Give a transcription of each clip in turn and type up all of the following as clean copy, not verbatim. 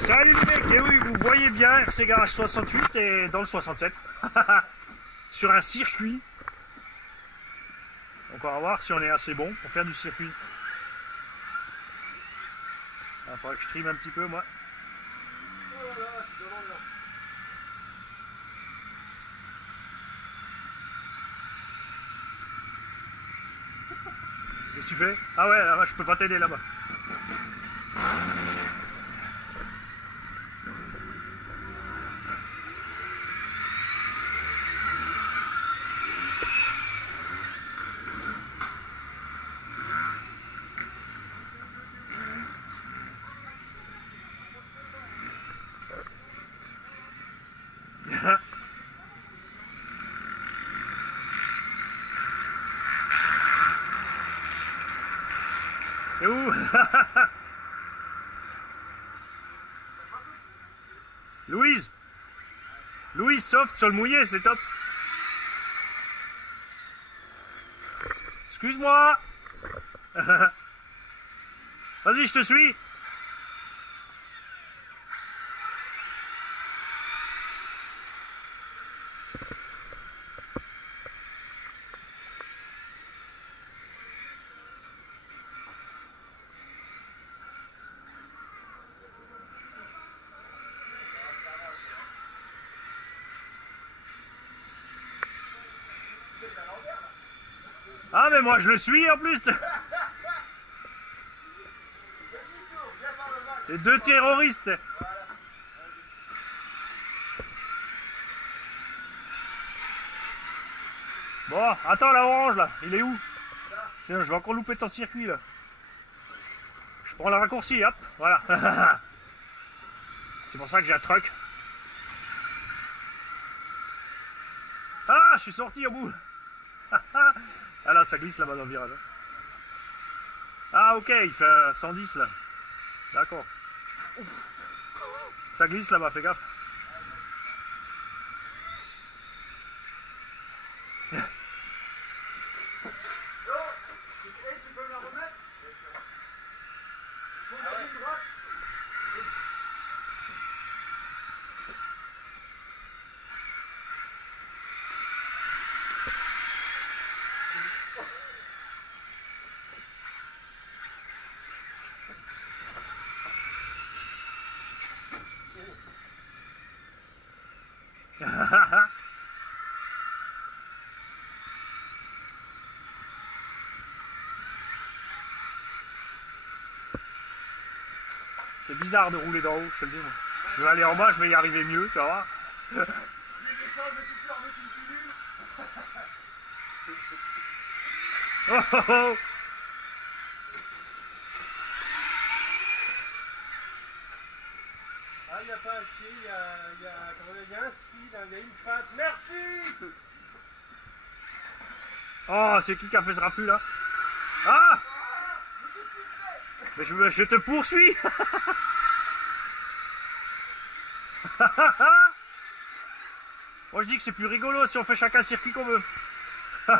Salut les mecs, et oui, vous voyez bien RC Garage 68 et dans le 67 sur un circuit. Donc on va voir si on est assez bon pour faire du circuit. Il faudrait que je trime un petit peu moi. Qu'est-ce que tu fais? Ah ouais, là-bas, je peux pas t'aider là-bas. C'est où? Louise? Louise soft sur le mouillé, c'est top. Excuse-moi. Vas-y, je te suis. Ah mais moi je le suis en plus. Les deux terroristes. Bon, attends la orange là, il est où? Sinon je vais encore louper ton circuit là. Je prends le raccourci, hop, voilà. C'est pour ça que j'ai un truck. Ah, je suis sorti au bout. Ah là, ça glisse là-bas dans le virage. Ah ok, il fait 110 là. D'accord. Ça glisse là-bas, fais gaffe. C'est bizarre de rouler d'en haut, je te le dis. Moi. Je vais aller en bas, je vais y arriver mieux, tu vas voir. Oh, oh, oh. Ah, il n'y a pas un pied, il y a un style, il y a une patte. Merci! Oh, c'est qui a fait ce raffut là? Ah! Mais je te poursuis! Moi je dis que c'est plus rigolo si on fait chacun le circuit qu'on veut. C'est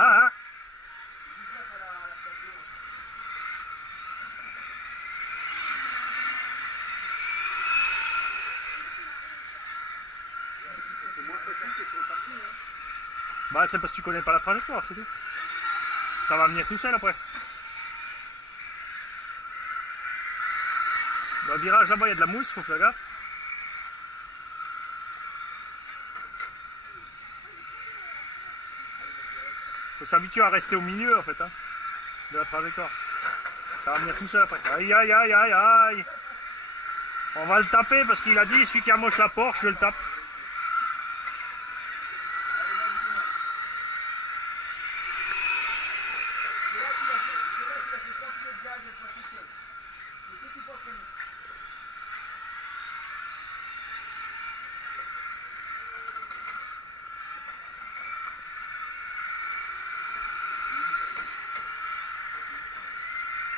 moins facile que sur le parking. Hein. Bah c'est parce que tu connais pas la trajectoire, c'est tout. Ça va venir tout seul après. Dans le virage là-bas il y a de la mousse, faut faire gaffe. Faut s'habituer à rester au milieu en fait hein, de la trajectoire. Ça va venir tout seul après. Aïe aïe aïe aïe aïe. On va le taper parce qu'il a dit celui qui amoche la Porsche, je le tape.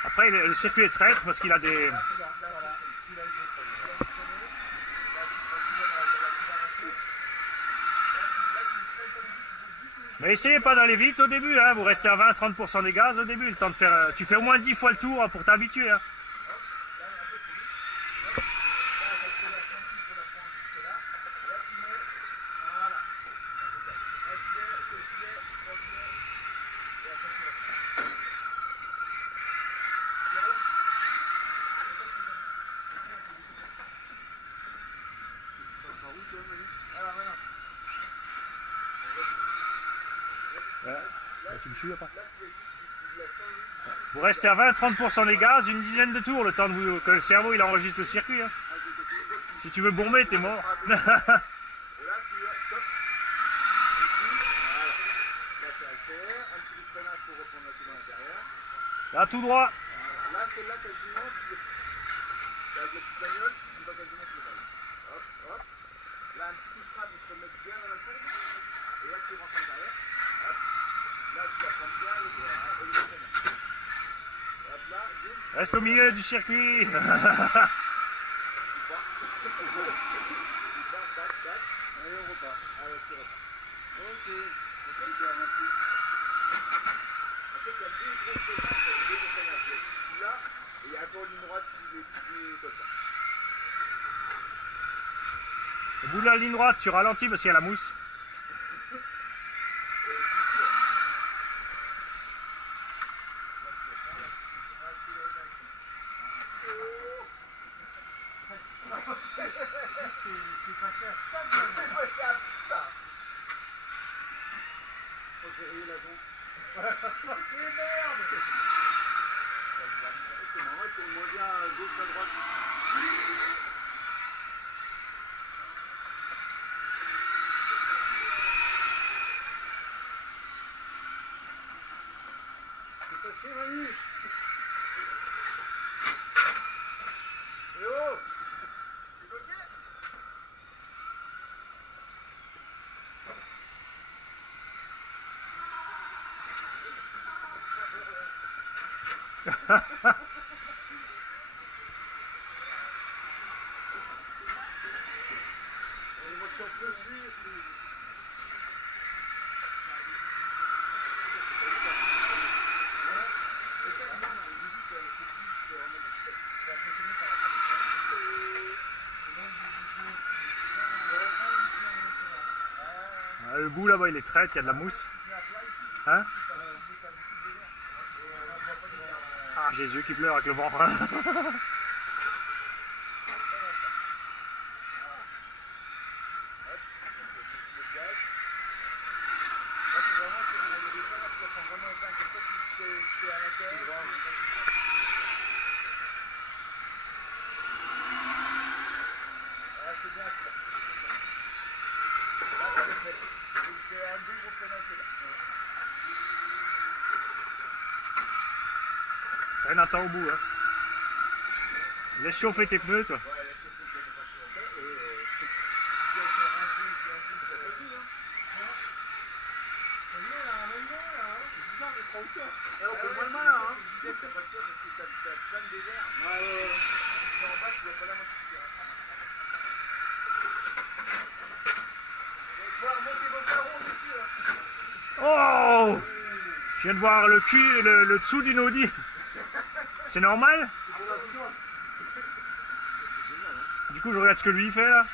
Après, le circuit est traître parce qu'il a des... Mais essayez pas d'aller vite au début, hein. Vous restez à 20-30% des gaz au début, le temps de faire... Tu fais au moins 10 fois le tour pour t'habituer. Hein. Ouais. Tu me suis pas? Vous restez à 20-30% des gaz, une dizaine de tours, le temps de vous, que le cerveau il enregistre le circuit. Hein. Si tu veux bomber, t'es mort. Et là, tu vois, stop. Là, tu accélères. Un petit peu de freinage pour reprendre la dans l'intérieur. Là, tout droit. Là, celle-là, quasiment, avec la petite bagnole, tu vas quasiment sur le bail. Hop, hop. Là, un petit frein pour se mettre bien dans la courbe. Et là, tu rentres en derrière. Hop. Là, tu vas prendre bien le freinage. Hop, là, boum. Reste au milieu du circuit. Allez, on repart. Allez, tu repars. Ok. Super, merci. En fait, il y a deux grosses freinages. Là, et il y a encore une ligne droite qui est comme ça. Au bout de la ligne droite, tu ralentis parce qu'il y a la mousse. C'est passé à ça. C'est passé à ça. Faut que j'ai rayé la bombe. Mais merde. C'est marrant, il tourne moins bien à gauche à droite. C'est passé, Manu. Eh oh. C'est bloqué. Moi, je suis un peu suisse. Le bout là-bas, il est traite, il y a de la mousse. Hein? Ah, j'ai les yeux qui pleurent avec le vent. Freine un temps au bout. Hein. Laisse chauffer tes pneus, toi. On peut moins le malin, hein. Tu disais que t'as pas sûr parce que t'as plein de désert. Ouais. En bas, tu dois pas la moitié. Vous allez pouvoir remonter vos carreaux dessus, là. Oh! Je viens de voir le cul, le dessous d'une Audi. C'est normal? Du coup, je regarde ce que lui il fait là.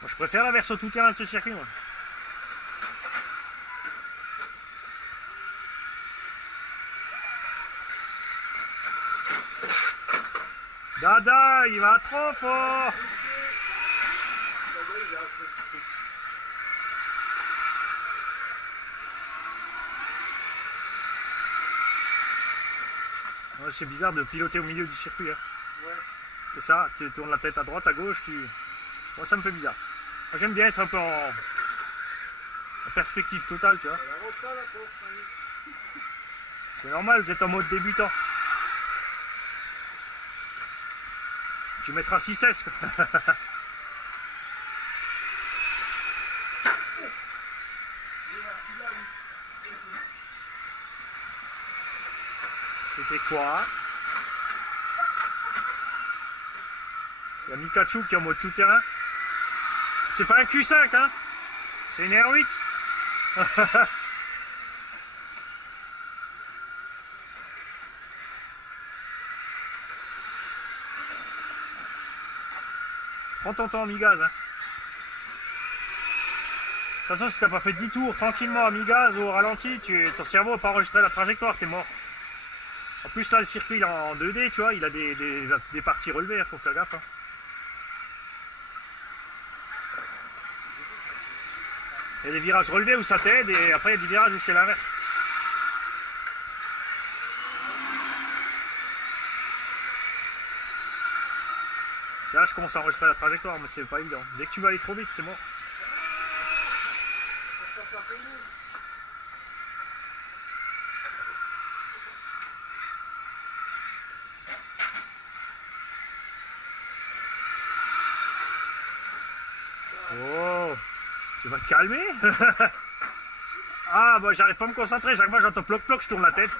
Moi, je préfère la version tout terrain de ce circuit. Moi. Dada, il va trop fort. Ouais, c'est bizarre de piloter au milieu du circuit. Hein. Ouais. C'est ça, tu tournes la tête à droite, à gauche, Moi, ça me fait bizarre. Moi, j'aime bien être un peu La perspective totale, tu vois. Elle avance pas la Porsche, Fanny. C'est normal, vous êtes en mode débutant. Tu mettras 6S quoi. C'était quoi? Il y a Mikachu qui est en mode tout terrain. C'est pas un Q5 hein. C'est une R8. Prends ton temps à mi-gaz. Hein. De toute façon, si t'as pas fait 10 tours tranquillement à mi-gaz ou au ralenti, ton cerveau n'a pas enregistré la trajectoire, t'es mort. En plus, là, le circuit il est en 2D, tu vois, il a des parties relevées, il faut faire gaffe. Hein. Il y a des virages relevés où ça t'aide, et après, il y a des virages où c'est l'inverse. Là, je commence à enregistrer la trajectoire, mais c'est pas évident. Dès que tu vas aller trop vite, c'est mort. Oh, tu vas te calmer. Ah, bah j'arrive pas à me concentrer. Chaque fois j'entends ploc-ploc, je tourne la tête.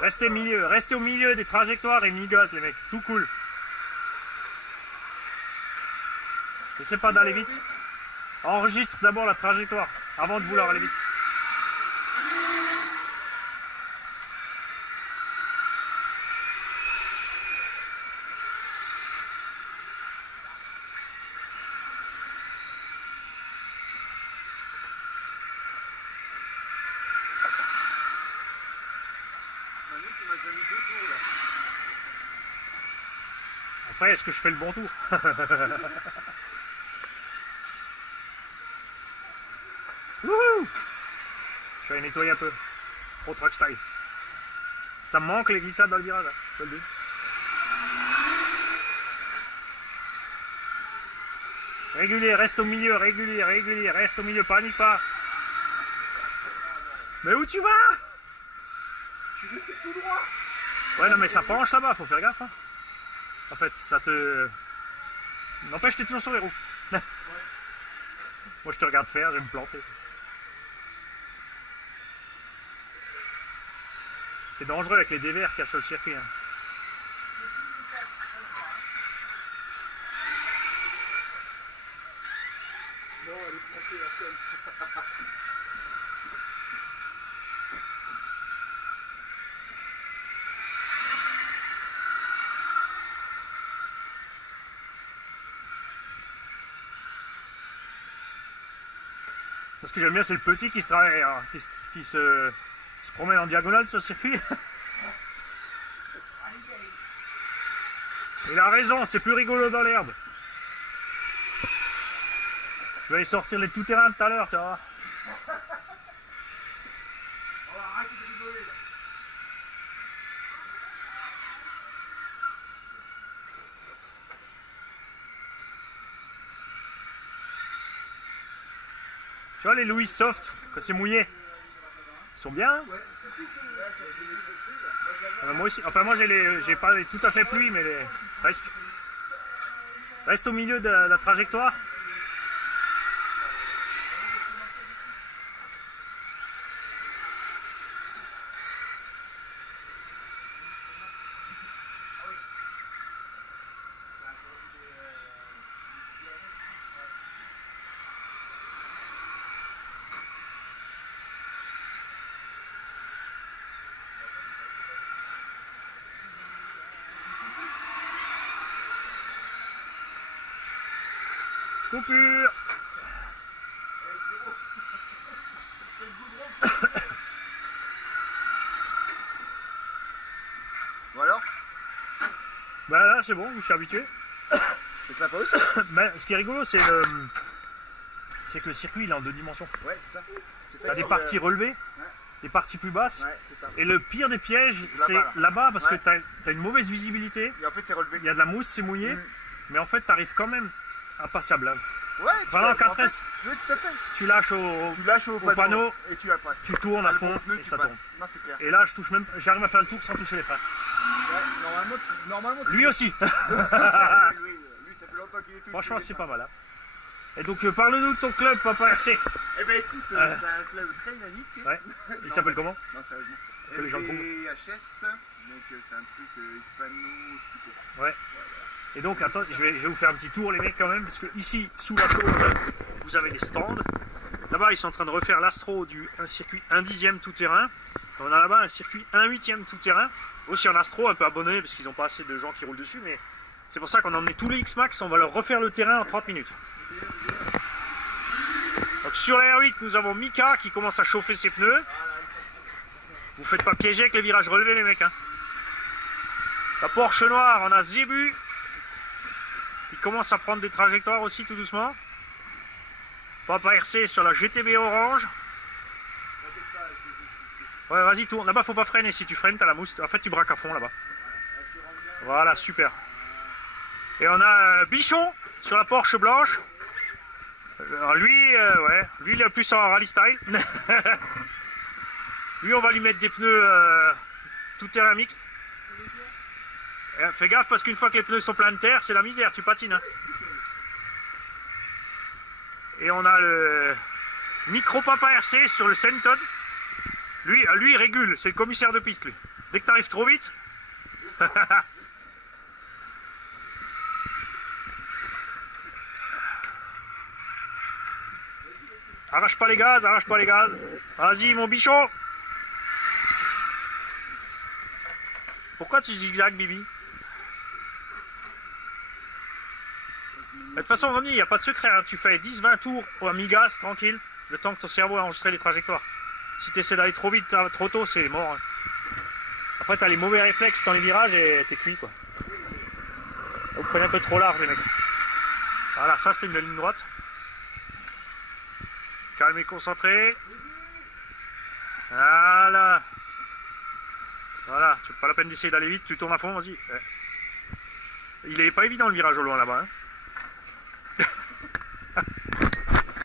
Restez au milieu des trajectoires et mi-gaz, les mecs. Tout cool. N'essaie pas d'aller vite. Enregistre d'abord la trajectoire avant de vouloir aller vite. Après, est-ce que je fais le bon tour? Wouhou! Je vais aller nettoyer un peu. Trop truck style. Ça me manque les glissades dans le virage, hein, je te le dis. Régulier, reste au milieu, régulier, reste au milieu, panique pas. Mais où tu vas? Je suis resté tout droit. Ouais, non, mais ça penche là-bas, faut faire gaffe. Hein. En fait, ça te. N'empêche, t'es toujours sur les roues. Ouais. Moi, je te regarde faire, je vais me planter. C'est dangereux avec les dévers qu'il y a sur le circuit. Hein. Non, elle est plantée la seule. Ce que j'aime bien, c'est le petit qui se travaille, qui se promène en diagonale sur le circuit. Il a raison, c'est plus rigolo dans l'herbe. Je vais aller sortir les tout-terrains tout à l'heure, tu vois. On va arrêter de rigoler là. Tu vois les Louis Soft, quand c'est mouillé, ils sont bien. Hein. Moi aussi, enfin moi j'ai pas tout à fait pluie, mais reste au milieu de la trajectoire. Coupure. Bon alors? Bah là c'est bon, je suis habitué. C'est sympa aussi. Ben, ce qui est rigolo c'est que le circuit il est en 2 dimensions. Ouais, c'est ça. T'as des parties relevées, des parties plus basses. Ouais, c'est ça. Et le pire des pièges, c'est là-bas parce que t'as une mauvaise visibilité. Et en fait, c'est relevé. Il y a de la mousse, c'est mouillé. Mais en fait, t'arrives quand même à passer à blinde. Ouais, Pendant en 4 fait, S, oui, tout à fait. tu lâches au, Tu lâches au panneau, et tu la passes. tu tournes à Le fond bon pneu, et tu ça passes. tourne. Non, c'est clair. Et là, je touche même, j'arrive à faire le tour sans toucher les freins. Ouais, normalement, Lui aussi. lui, ça fait longtemps qu'il est tout. Franchement, c'est pas mal. Hein. Et donc, parle-nous de ton club, Papa RC. Eh ben écoute, c'est un club très dynamique. Ouais. Il s'appelle comment? Non, sérieusement. Que les gens le trouvent. LVHS, donc c'est un truc hispano, je sais plus quoi. Ouais. Et donc, attends, je vais vous faire un petit tour, les mecs, quand même, parce que ici, sous la côte, vous avez des stands. Là-bas, ils sont en train de refaire l'Astro un circuit 1/10 tout-terrain. On a là-bas un circuit 1/8 tout-terrain. Aussi en Astro, un peu abonné, parce qu'ils n'ont pas assez de gens qui roulent dessus, mais c'est pour ça qu'on a emmené tous les X-Max, on va leur refaire le terrain en 30 minutes. Donc sur la R8, nous avons Mika qui commence à chauffer ses pneus. Vous faites pas piéger avec les virages relevés, les mecs. Hein. La Porsche noire, on a Zébu qui commence à prendre des trajectoires aussi tout doucement. Papa RC sur la GTB orange. Ouais, vas-y, tourne. Là-bas, faut pas freiner. Si tu freines, t'as la mousse. En fait, tu braques à fond là-bas. Voilà, super. Et on a Bichon sur la Porsche blanche. Alors lui, ouais, lui, il est plus en rallye style. Lui, on va lui mettre des pneus tout-terrain mixte. Fais gaffe parce qu'une fois que les pneus sont pleins de terre, c'est la misère, tu patines. Hein. Et on a le micro Papa RC sur le Senton. Lui, il régule, c'est le commissaire de piste, lui. Dès que tu arrives trop vite. Arrache pas les gaz, arrache pas les gaz. Vas-y, mon bichon. Pourquoi tu zigzags, Bibi? De toute façon, Ronnie, il n'y a pas de secret. Hein. Tu fais 10-20 tours au mi-gaz, tranquille, le temps que ton cerveau a enregistré les trajectoires. Si tu essaies d'aller trop vite, trop tôt, c'est mort. Hein. Après, tu as les mauvais réflexes dans les virages et t'es cuit, quoi. Vous prenez un peu trop large, les mecs. Voilà, ça, c'était une ligne droite. Calme et concentré. Voilà. Voilà, c'est pas la peine d'essayer d'aller vite, tu tournes à fond, vas-y. Il est pas évident le virage au loin là-bas. Hein.